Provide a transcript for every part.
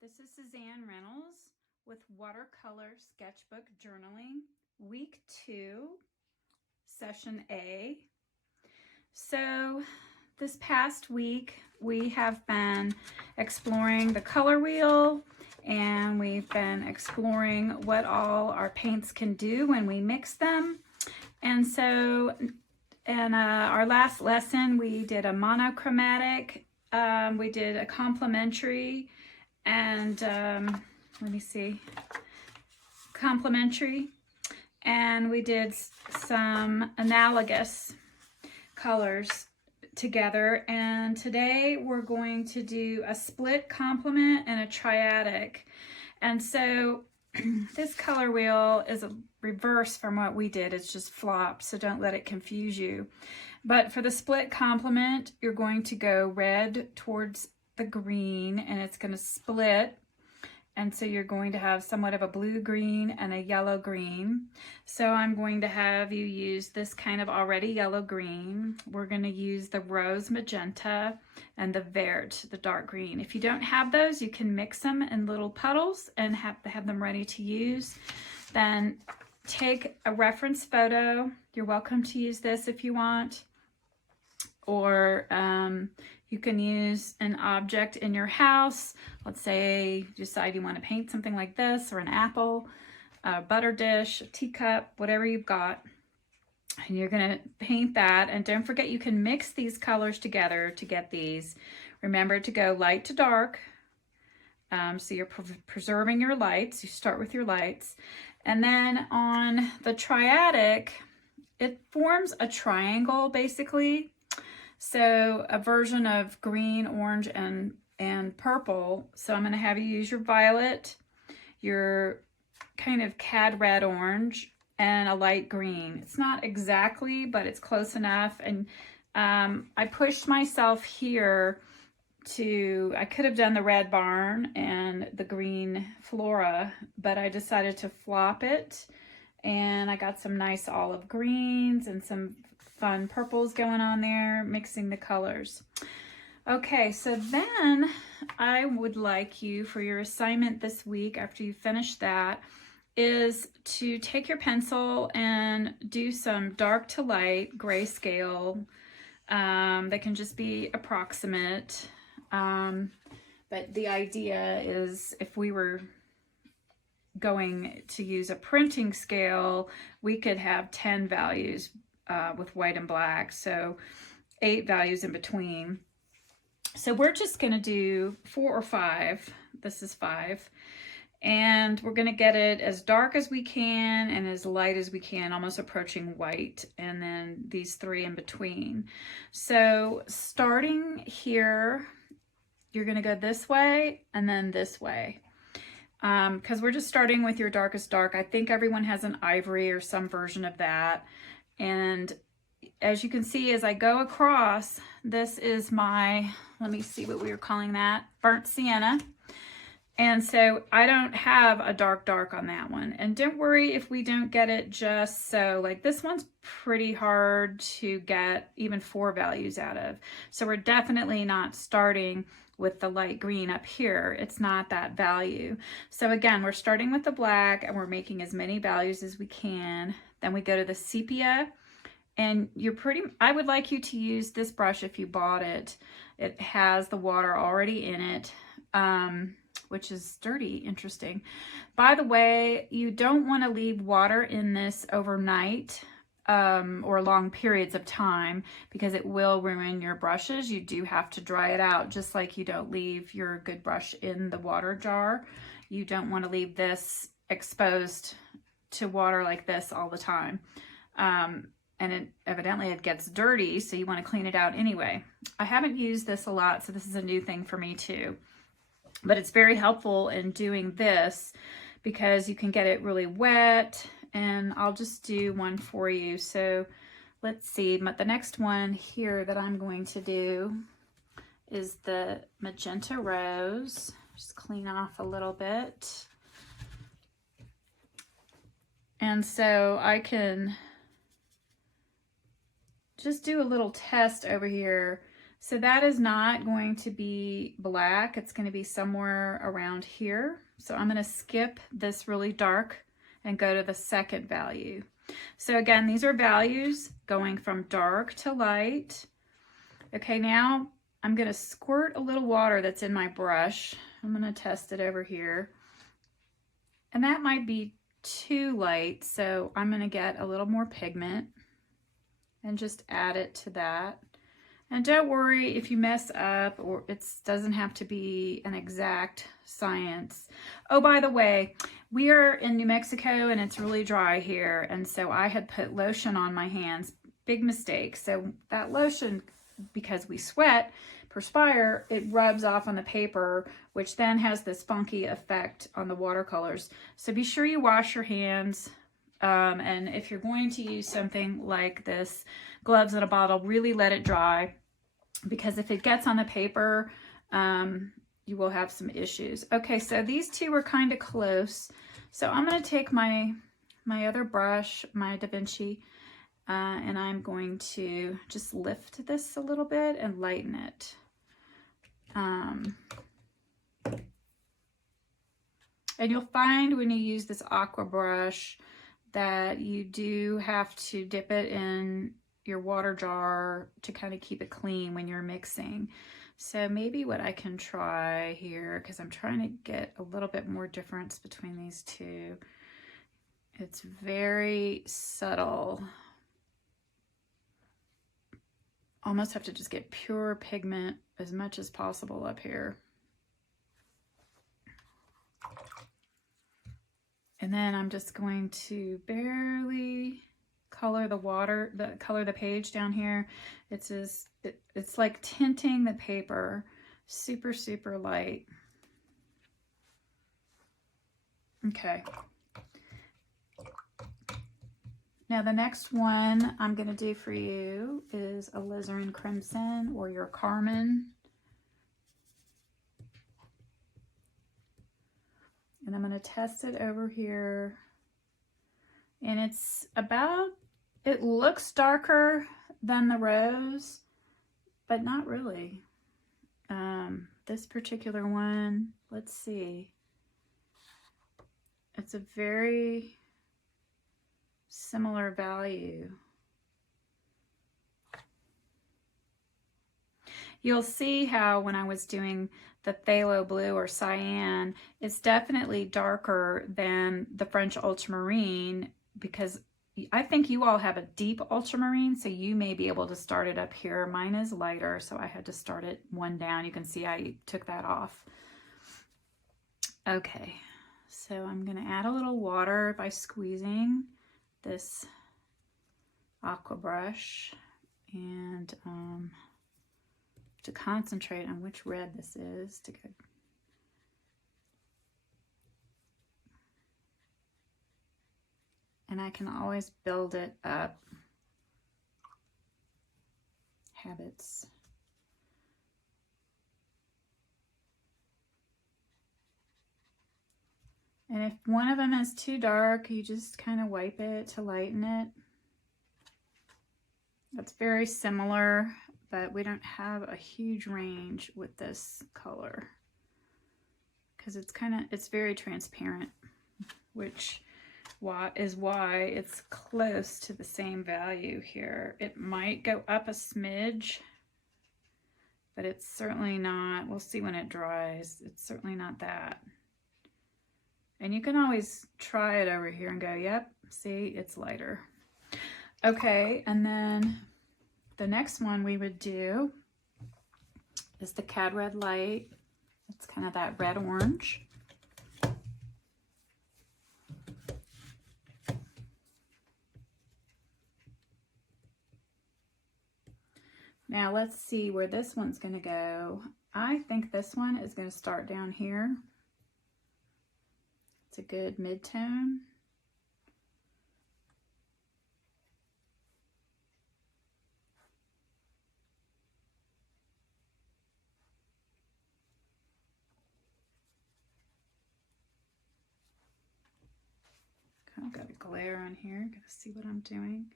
This is Suzanne Reynolds with Watercolor Sketchbook Journaling, Week 2, Session A. So this past week we have been exploring the color wheel, and we've been exploring what all our paints can do when we mix them. And so in our last lesson we did a monochromatic, we did a complementary, and let me see, complementary, and we did some analogous colors together. And today we're going to do a split complement and a triadic. And so this color wheel is a reverse from what we did. It's just flopped, so don't let it confuse you. But for the split complement, you're going to go red towards the green, and it's going to split, and so you're going to have somewhat of a blue green and a yellow green. So I'm going to have you use this kind of already yellow green. We're going to use the rose magenta and the vert, the dark green. If you don't have those, you can mix them in little puddles and have them ready to use. Then take a reference photo. You're welcome to use this if you want, or you can use an object in your house. Let's say you decide you want to paint something like this, or an apple, a butter dish, a teacup, whatever you've got. And you're going to paint that. And don't forget, you can mix these colors together to get these. Remember to go light to dark. So you're preserving your lights. You start with your lights. And then on the triadic, it forms a triangle basically. So a version of green, orange, and purple. So I'm going to have you use your violet, your kind of cad red orange, and a light green. It's not exactly, but it's close enough. And I pushed myself here to, I could have done the red barn and the green flora, but I decided to flop it. And I got some nice olive greens and some fun purples going on there, mixing the colors. Okay, so then I would like you, for your assignment this week, after you finish that, is to take your pencil and do some dark to light grayscale. They can just be approximate, but the idea is, if we were going to use a printing scale, we could have 10 values with white and black, so 8 values in between. So we're just going to do 4 or 5. This is 5. And we're going to get it as dark as we can and as light as we can, almost approaching white, and then these 3 in between. So starting here, you're going to go this way and then this way. Because we're just starting with your darkest dark. I think everyone has an ivory or some version of that. And as you can see, as I go across, this is my, let me see what we were calling that, burnt sienna. And so I don't have a dark dark on that one. And don't worry if we don't get it just so. Like, this one's pretty hard to get even 4 values out of. So we're definitely not starting with the light green up here. It's not that value. So again, we're starting with the black and we're making as many values as we can. Then we go to the sepia, and I would like you to use this brush if you bought it. It has the water already in it, which is dirty, interesting. By the way, you don't want to leave water in this overnight or long periods of time, because it will ruin your brushes. You do have to dry it out, just like you don't leave your good brush in the water jar. You don't want to leave this exposed to water like this all the time. And evidently it gets dirty, so you want to clean it out anyway. I haven't used this a lot, so this is a new thing for me too. But it's very helpful in doing this because you can get it really wet. And I'll just do one for you. So let's see, but the next one here that I'm going to do is the magenta rose. Just clean off a little bit. And so I can just do a little test over here So that is not going to be black. It's going to be somewhere around here. So I'm going to skip this really dark and go to the second value. So again, these are values going from dark to light. Okay, now I'm going to squirt a little water that's in my brush. I'm going to test it over here. And that might be too light, so I'm going to get a little more pigment and just add it to that. And don't worry if you mess up, or it doesn't have to be an exact science. Oh, by the way, we are in New Mexico and it's really dry here. And so I had put lotion on my hands. Big mistake. So that lotion, because we sweat, perspire, it rubs off on the paper, which then has this funky effect on the watercolors. So be sure you wash your hands. And if you're going to use something like this, gloves in a bottle, really let it dry, because if it gets on the paper, you will have some issues. Okay, so these two were kind of close. So I'm going to take my other brush, my Da Vinci, and I'm going to just lift this a little bit and lighten it. And you'll find when you use this aqua brush that you do have to dip it in your water jar to kind of keep it clean when you're mixing. So maybe what I can try here, because I'm trying to get a little bit more difference between these two. It's very subtle. Almost have to just get pure pigment as much as possible up here. And then I'm just going to barely color the water, color the page down here. It's like tinting the paper, super, super light. Okay. Now the next one I'm going to do for you is alizarin crimson, or your carmine. And I'm going to test it over here. And it's about, it looks darker than the rose, but not really. This particular one, let's see. It's a very similar value. You'll see how when I was doing the phthalo blue or cyan, it's definitely darker than the French ultramarine, because I think you all have a deep ultramarine, so you may be able to start it up here. Mine is lighter, so I had to start it one down. You can see I took that off. Okay, so I'm going to add a little water by squeezing this aqua brush, and to concentrate on which red this is to get. And I can always build it up. Habits. And if one of them is too dark, you just kind of wipe it to lighten it. That's very similar, but we don't have a huge range with this color because it's very transparent, which is why it's close to the same value here. It might go up a smidge, but it's certainly not, we'll see when it dries, it's certainly not that. And you can always try it over here and go, yep, see, it's lighter. Okay, and then the next one we would do is the Cad Red Light. It's kind of that red-orange. Now let's see where this one's going to go. I think this one is going to start down here. It's a good mid-tone. Kind of got a glare on here. Gotta see what I'm doing.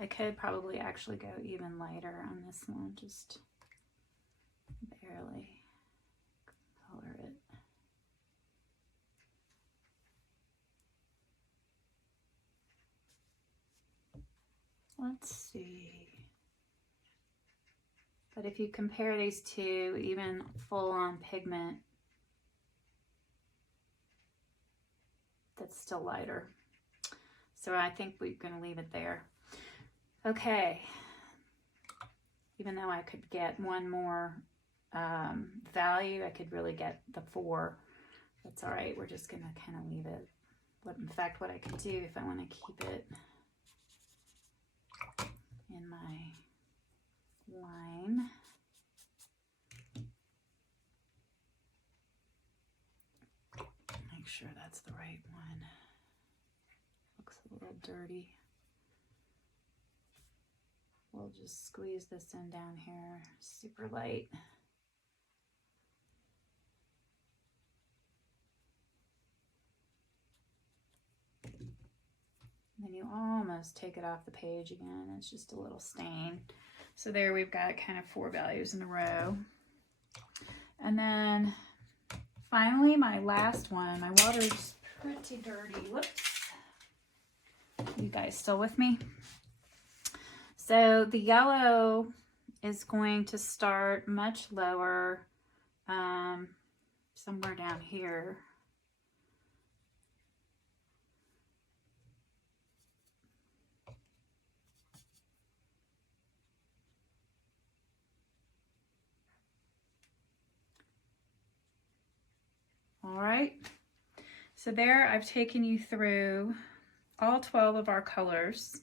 I could probably actually go even lighter on this one, just barely color it. Let's see. But if you compare these two, even full-on pigment, that's still lighter. So I think we're going to leave it there. Okay. Even though I could get one more value, I could really get the 4. That's all right. We're just going to kind of leave it. In fact, what I could do if I want to keep it in my line. Make sure that's the right one. Looks a little dirty. We'll just squeeze this in down here, super light. Then you almost take it off the page again. It's just a little stain. So there we've got kind of 4 values in a row. And then finally my last one. My water's pretty dirty. Whoops. You guys still with me? So the yellow is going to start much lower, somewhere down here. All right, so there I've taken you through all 12 of our colors,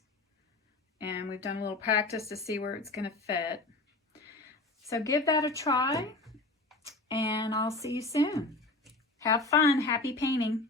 and we've done a little practice to see where it's going to fit. So give that a try, and I'll see you soon. Have fun. Happy painting.